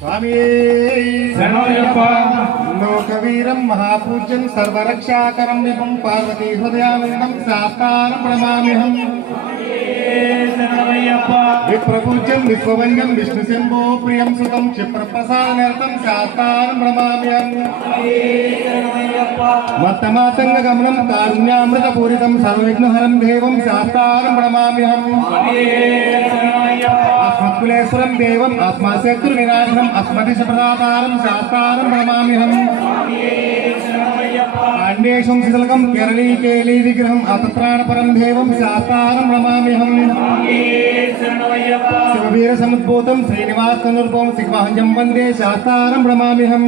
స్వామి. లోకవీరం మహాపూజ్యం సర్వరక్షాకరం విభం పార్వతీ హృదయానందం ప్రణమామ్యహం. శరణయ్యప్ప. విప్రపూజ్యం విశ్వవంజం విష్ణు శంభో ప్రియం సుతం క్షిప్రప్రసాదనర్థం శాస్త్రారం ప్రణమామ్యహం. మత్తమాతంగ గమనం కారుణ్యామృత పూరితం సర్వవిఘ్నహరం దేవం శాస్త్రారం ప్రణమామ్యహం. అస్మత్కులేశ్వరం దేవం అస్మశత్రు వినాశనం అస్మదిశ ప్రదాతారం శాస్త్రారం ప్రణమామ్యహం అండేశం శిథిలకం కేరళీ కేలీ విగ్రహం అతత్రాణపరం దేవం శాస్త్రారం ప్రణమామ్యహం శివవీర సముద్భూతం శ్రీనివాస అనురూపం సిగ్మహంజం వందే శాస్త్రారం ప్రణమామ్యహం